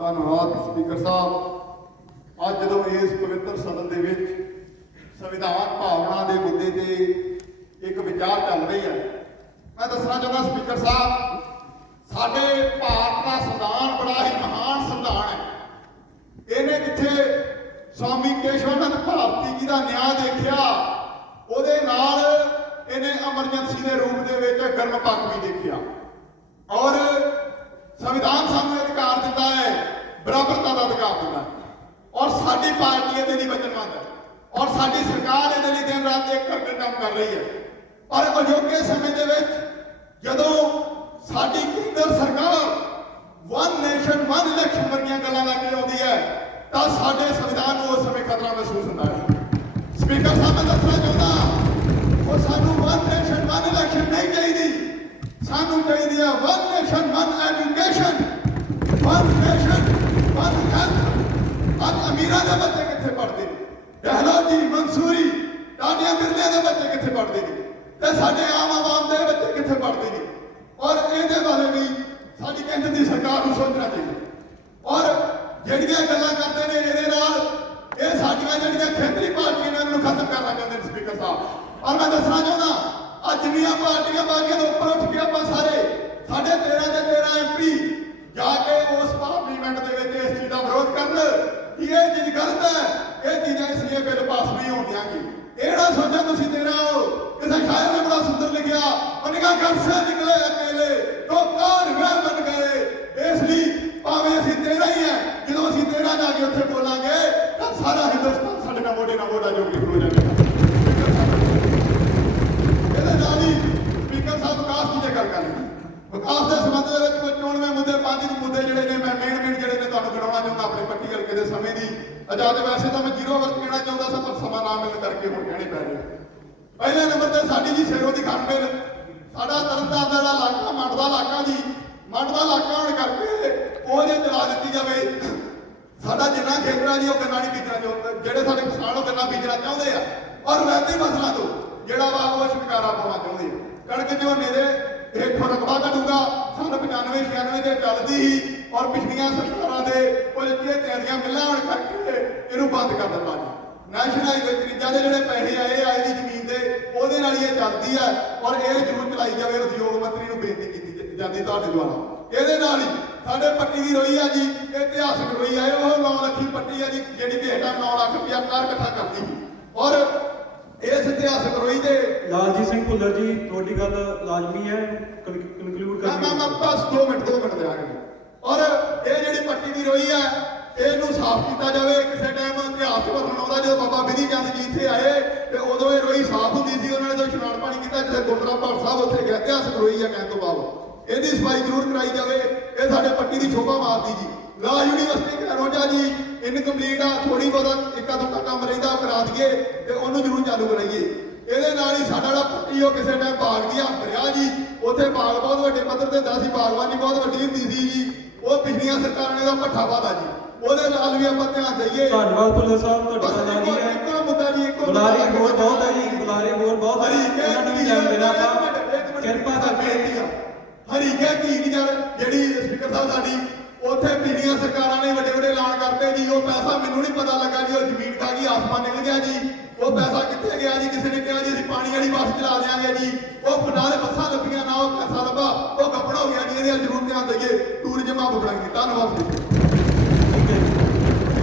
ਧੰਨਵਾਦ, ਸਪੀਕਰ ਸਾਹਿਬ। ਅੱਜ ਜਦੋਂ ਇਸ ਪਵਿੱਤਰ ਸਦਨ ਦੇ ਵਿੱਚ ਸੰਵਿਧਾਨ ਭਾਵਨਾ ਦੇ ਮੁੱਦੇ ਤੇ ਇੱਕ ਵਿਚਾਰ ਚੱਲ ਰਹੀ ਹੈ, ਮੈਂ ਦੱਸਣਾ ਚਾਹੁੰਦਾ ਸਪੀਕਰ ਸਾਹਿਬ, ਸਾਡੇ ਭਾਰਤ ਦਾ ਸੰਵਿਧਾਨ ਬੜਾ ਹੀ ਮਹਾਨ ਸੰਵਿਧਾਨ ਹੈ। ਇਹਨੇ ਜਿੱਥੇ ਸਵਾਮੀ ਕੇਸ਼ਵਾਨੰਦ ਭਾਰਤੀ ਜੀ ਦਾ ਨਿਆਂ ਦੇਖਿਆ, ਉਹਦੇ ਨਾਲ ਇਹਨੇ ਐਮਰਜੈਂਸੀ ਦੇ ਰੂਪ ਦੇ ਵਿੱਚ ਗਰਮ ਪੱਖ ਵੀ ਦੇਖਿਆ। ਔਰ ਸੰਵਿਧਾਨ ਸਾਨੂੰ ਇਹ ਅਧਿਕਾਰ ਦਿੰਦਾ ਹੈ ਬਰਾਬਰਤਾ ਦਾ ਅਧਿਕਾਰ ਦਿੰਦਾ ਹੈ ਔਰ ਸਾਡੀ ਪਾਰਟੀ ਇਹਦੇ ਲਈ ਵਚਨਬੱਧ ਔਰ ਸਾਡੀ ਸਰਕਾਰ ਇਹਦੇ ਲਈ ਦਿਨ ਰਾਤ ਇੱਕ ਕਰਕੇ ਕੰਮ ਕਰ ਰਹੀ ਹੈ। ਪਰ ਅਜੋਕੇ ਸਮੇਂ ਦੇ ਵਿੱਚ ਜਦੋਂ ਸਾਡੀ ਕੇਂਦਰ ਸਰਕਾਰ ਵਨ ਨੇਸ਼ਨ ਵਨ ਇਲੈਕਸ਼ਨ ਵਰਗੀਆਂ ਗੱਲਾਂ ਲੈ ਕੇ ਆਉਂਦੀ ਹੈ, ਤਾਂ ਸਾਡੇ ਸੰਵਿਧਾਨ ਨੂੰ ਉਸ ਸਮੇਂ ਖਤਰਾ ਮਹਿਸੂਸ ਹੁੰਦਾ ਹੈ ਸਪੀਕਰ ਸਾਹਿਬ, ਮੈਂ ਦੱਸਣਾ ਚਾਹੁੰਦਾ ਉਹ ਸਾਨੂੰ ਵਨ ਨੇਸ਼ਨ ਵਨ ਇਲੈਕਸ਼ਨ ਨਹੀਂ ਚਾਹੀਦੀ। ਸਾਨੂੰ ਚਾਹੀਦੀ ਹੈ one nation one education one nation ਅਮੀਰਾਂ ਦੇ ਬੱਚੇ ਕਿੱਥੇ ਪੜ੍ਹਦੇ ਨੇ? ਗਹਿਲੋਤ ਜੀ ਮਨਸੂਰੀ, ਟਾਟੀਆਂ ਬਿਰਲੇ ਦੇ ਬੱਚੇ ਕਿੱਥੇ ਪੜ੍ਹਦੇ ਨੇ? ਤੇ ਸਾਡੇ ਆਮ ਆਵਾਮ ਦੇ ਬੱਚੇ ਕਿੱਥੇ ਪੜ੍ਹਦੇ ਨੇ? ਔਰ ਇਹਦੇ ਬਾਰੇ ਵੀ ਸਾਡੀ ਕੇਂਦਰ ਦੀ ਸਰਕਾਰ ਨੂੰ ਸੋਚਣਾ ਚਾਹੀਦਾ। ਔਰ ਜਿਹੜੀਆਂ ਗੱਲਾਂ ਕਰਦੇ ਨੇ ਇਹਦੇ ਨਾਲ, ਇਹ ਸਾਡੀਆਂ ਜਿਹੜੀਆਂ ਖੇਤਰੀ ਪਾਰਟੀਆਂ ਨੇ ਇਹਨਾਂ ਨੂੰ ਖਤਮ ਕਰਨਾ ਚਾਹੁੰਦੇ ਨੇ ਸਪੀਕਰ ਸਾਹਿਬ। ਔਰ ਮੈਂ ਦੱਸਣਾ ਚਾਹੁੰਦਾ ਅੱਜ ਜਿੰਨੀਆਂ ਪਾਰਟੀਆਂ ਪਾਰਟੀਆਂ ਦੇ ਉੱਪਰ ਉੱਠ ਕੇ ਆਪਾਂ ਸਾਰੇ, ਸਾਡੇ 13 ਦੇ 13 ਕਿ ਇਹ ਚੀਜ਼ ਗਲਤ ਹੈ। ਇਹ ਚੀਜ਼ਾਂ ਇਸ ਲਈ ਬਿੱਲ ਪਾਸ ਨਹੀਂ ਹੋਣ ਦਿਆਂਗੇ ਇਹ ਨਾ ਸੋਚੋ ਤੁਸੀਂ ਤੇਰਾ ਹੋ ਕਿਸੇ ਸ਼ਾਇਰ ਨੇ ਬੜਾ ਸੁੰਦਰ ਲਿਖਿਆ। ਉਹਨੇ ਕਹਾ ਘਰ ਸੇ ਨਿਕਲੇ ਅਕੇਲੇ, ਤੋ ਕੌਣ ਮੈਂ ਬਨ ਗਏ। ਇਸ ਲਈ ਭਾਵੇਂ ਅਸੀਂ ਤੇਰਾ ਹੀ ਹੈ, ਜਦੋਂ ਅਸੀਂ ਤੇਰਾ ਜਾ ਕੇ ਉੱਥੇ ਬੋਲਾਂਗੇ, ਤਾਂ ਸਾਰਾ ਹਿੰਦੁਸਤਾਨ ਸਾਡੇ ਨਾਲ ਮੋਢੇ ਨਾਲ ਮੋਢਾ ਜੋੜ ਕੇ ਖਲੋ ਜਾਵੇਗਾ। ਇਹਦੇ ਨਾਲ ਹੀ ਸਪੀਕਰ ਸਾਹਿਬ ਵਿਕਾਸ ਦੀ ਜੇ ਗੱਲ ਕਰ ਲਈ ਵਿਕਾਸ ਦੇ ਸੰਬੰਧ ਦੇ ਵਿੱਚ ਕੋਈ ਚੋਣਵੇਂ ਮੁੱਦੇ, ਪੰਜ ਮੁੱਦੇ ਜਿਹੜੇ ਨੇ, ਮੈਂ ਮੇਨ ਮੇਨ ਜਿਹੜੇ ਨੇ ਤੁਹਾਨੂੰ ਗਿਣਾਉਣਾ ਚਾਹੁੰਦਾ। ਦੇ ਸਮੇਂ ਦੀ। ਆਜ਼ਾਦ ਵੈਸੇ ਤਾਂ ਮੈਂ ਜ਼ੀਰੋ ਵਰਤ ਕਹਿਣਾ ਚਾਹੁੰਦਾ ਸੀ, ਪਰ ਸਮਾਂ ਨਾ ਮਿਲਣ ਕਰਕੇ ਹੁਣ ਕਹਿਣੇ ਪੈ ਰਹੇ ਪਹਿਲੇ ਨੰਬਰ ਤੇ ਸਾਡੀ ਜੀ ਸ਼ੇਰੋ ਦੀ ਖਾਨ ਸਾਡਾ ਤਰਨਤਾਰਨ ਦਾ ਜਿਹੜਾ ਇਲਾਕਾ, ਮੰਡ ਇਲਾਕਾ ਜੀ, ਮੰਡ ਇਲਾਕਾ ਹੋਣ ਕਰਕੇ ਉਹ ਜੇ ਚਲਾ ਦਿੱਤੀ ਜਾਵੇ। ਸਾਡਾ ਜਿੰਨਾ ਖੇਤਰ ਜੀ, ਉਹ ਗੰਨਾ ਨਹੀਂ ਬੀਜਣਾ ਚਾਹੁੰਦੇ। ਜਿਹੜੇ ਸਾਡੇ ਕਿਸਾਨ ਉਹ ਗੰਨਾ ਬੀਜਣਾ ਚਾਹੁੰਦੇ ਆ। ਔਰ ਰਵਾਇਤੀ ਫਸਲਾਂ ਤੋਂ ਜਿਹੜਾ ਵਾ ਉਹ ਛੁਟਕਾਰਾ ਪਾਉਣਾ ਚਾਹੁੰਦੇ ਆ। ਕਣਕ ਜੋ ਦੇ ਹੇਠੋਂ ਰਕਬਾ ਘਟੂਗਾ ਸਾਨੂੰ 95 96 ਦੇ ਚੱਲਦੀ ਸੀ। ਔਰ ਪਿਛਲੀਆਂ ਸਰਕਾਰਾਂ ਕੁਝ ਜਿਹੜੇ ਤਿਆਰੀਆਂ ਮਿਲਾਂ ਹੋਣ ਕਰਕੇ ਇਹਨੂੰ ਬੰਦ ਕਰ ਦਿੱਤਾ ਜੀ। ਨੈਸ਼ਨਲ ਹਾਈਵੇ ਤਰੀਜਾ ਦੇ ਜਿਹੜੇ ਪੈਸੇ ਆਏ ਆਏ ਦੀ ਜ਼ਮੀਨ ਦੇ ਉਹਦੇ ਨਾਲ ਹੀ ਇਹ ਚੱਲਦੀ ਹੈ ਔਰ ਇਹ ਜ਼ਰੂਰ ਚਲਾਈ ਜਾਵੇ ਉਦਯੋਗ ਮੰਤਰੀ ਨੂੰ ਬੇਨਤੀ ਕੀਤੀ ਜਾਂਦੀ ਤੁਹਾਡੇ ਦੁਆਰਾ। ਇਹਦੇ ਨਾਲ ਹੀ ਸਾਡੇ ਪੱਟੀ ਦੀ ਰੋਈ ਆ ਜੀ ਇਤਿਹਾਸਕ ਰੋਈ ਆ ਉਹ 9 ਲੱਖੀ ਪੱਟੀ ਆ ਜੀ ਜਿਹੜੀ ਕਿ ਹੇਠਾਂ 9 ਲੱਖ ਰੁਪਇਆ ਕਰ ਇਕੱਠਾ ਕਰਦੀ। ਸੀ ਔਰ ਇਸ ਇਤਿਹਾਸਕ ਰੋਈ ਦੇ ਲਾਲਜੀਤ ਸਿੰਘ ਭੁੱਲਰ ਜੀ ਤੁਹਾਡੀ ਗੱਲ ਲਾਜ਼ਮੀ ਹੈ ਕਨਕਲੂਡ ਮੈਂ ਮੈਂ ਮੈਂ ਕਰਨੀ ਬਸ 2 ਮਿੰਟ 2 ਮਿੰਟ ਦੇ ਆ ਗਏ। ਔਰ ਇਹ ਜਿਹੜੀ ਪੱਟੀ ਦੀ ਰੋਈ ਹੈ ਇਹਨੂੰ ਸਾਫ਼ ਕੀਤਾ ਜਾਵੇ। ਕਿਸੇ ਟਾਈਮ ਇਤਿਹਾਸ ਭਰਨ ਆਉਂਦਾ ਜਦੋਂ ਬਾਬਾ ਬਿਧੀ ਚੰਦ ਜੀ ਇੱਥੇ ਆਏ, ਤੇ ਉਦੋਂ ਇਹ ਰੋਈ ਸਾਫ਼ ਹੁੰਦੀ ਸੀ। ਉਹਨਾਂ ਨੇ ਜਦੋਂ ਇਸ਼ਨਾਨ ਪਾਣੀ ਕੀਤਾ, ਜਿੱਥੇ ਗੁਰਦੁਆਰਾ ਭਾਟ ਸਾਹਿਬ, ਉੱਥੇ ਗਿਆ ਇਤਿਹਾਸਕ ਰੋਈ ਹੈ ਕਹਿਣ ਤੋਂ ਬਾਅਦ। ਇਹਦੀ ਸਫ਼ਾਈ ਜ਼ਰੂਰ ਕਰਾਈ ਜਾਵੇ। ਇਹ ਸਾਡੇ ਪੱਟੀ ਦੀ ਸ਼ੋਭਾ ਮਾਰਦੀ ਜੀ। ਲਾ ਯੂਨੀਵਰਸਿਟੀ ਕਰੋਜਾ ਜੀ ਇਨਕੰਪਲੀਟ ਆ ਥੋੜੀ ਬਹੁਤਾ ਇੱਕ ਅੱਧਾ ਕੰਮ ਰਹਿੰਦਾ ਉਹ ਕਰਾ ਦਈਏ ਤੇ ਉਹਨੂੰ ਜ਼ਰੂਰ ਚਾਲੂ ਕਰਾਈਏ। ਇਹਦੇ ਨਾਲ ਹੀ ਸਾਡਾ ਜਿਹੜਾ ਪੱਟੀ ਉਹ ਕਿਸੇ ਟਾਈਮ ਬਾਗ ਦੀ ਹੱਥ ਜੀ। ਉੱਥੇ ਬਾਗ ਬਹੁਤ ਵੱਡੇ ਪੱਧਰ ਤੇ ਹੁੰਦਾ ਸੀ, ਬਾਗਬਾਨੀ ਬਹੁਤ ਵੱਡੀ ਹੁੰਦੀ ਸੀ ਜੀ। ਉਹ ਪਿਛਲੀਆਂ ਸਰਕਾਰਾਂ ਨੇ ਦਾ ਪੱਠਾ ਪਾਦਾ ਜੀ। ਉਹਦੇ ਨਾਲ ਵੀ ਆਪਾਂ ਧਿਆਨ ਦਈਏ। ਧੰਨਵਾਦ ਭੁੱਲਰ ਸਾਹਿਬ ਤੁਹਾਡੀ ਲਾਜ਼ਮੀ ਹੈ ਇੱਕੋ ਮੁੱਦਾ ਜੀ ਇੱਕੋ ਬੁਲਾਰੇ ਮੁੱਦਾ ਹੋਰ ਬਹੁਤ ਹੈ ਜੀ ਬੁਲਾਰੇ ਹੋਰ ਬਹੁਤ ਹੈ ਇਹਨਾਂ ਨੂੰ ਵੀ ਲੈਣ ਦੇਣਾ ਆਪਾਂ। ਕਿਰਪਾ ਕਰਕੇ। ਹਰੀ ਕਿਆ ਕੀ ਯਾਰ ਜਿਹੜੀ ਸਪੀਕਰ ਸਾਹਿਬ ਸਾਡੀ ਉੱਥੇ ਪਿਛਲੀਆਂ ਸਰਕਾਰਾਂ ਨੇ ਵੱਡੇ ਵੱਡੇ ਐਲਾਨ ਕਰਤੇ ਜੀ। ਉਹ ਪੈਸਾ ਮੈਨੂੰ ਨਹੀਂ ਪਤਾ ਲੱਗਾ ਜੀ ਉਹ ਜ਼ਮੀਨ ਖਾ ਗਈ ਆਸਮਾਨ ਨਿਕਲ ਗਿਆ ਜੀ। ਉਹ ਪੈਸਾ ਕਿੱਥੇ ਗਿਆ ਜੀ ਕਿਸੇ ਨੇ ਕਿਹਾ ਜੀ ਅਸੀਂ ਪਾਣੀ ਵਾਲੀ ਬੱਸ ਚਲਾ ਦਿਆਂਗੇ ਜੀ। ਉਹ ਫਨਾ ਦੇ ਬੱਸਾਂ ਲੱਭੀਆਂ ਨਾ ਉਹ ਪੈਸਾ ਲੱਭਾ ਉਹ ਕੱਪੜਾ ਹੋ ਗਿਆ ਜੀ ਇਹਦੇ ਜ਼ਰੂਰ ਧਿਆਨ ਦਈਏ। ਟੂਰਿਜ਼ਮ ਆਪ ਬਣਾਈਏ ਧੰਨਵਾਦ ਜੀ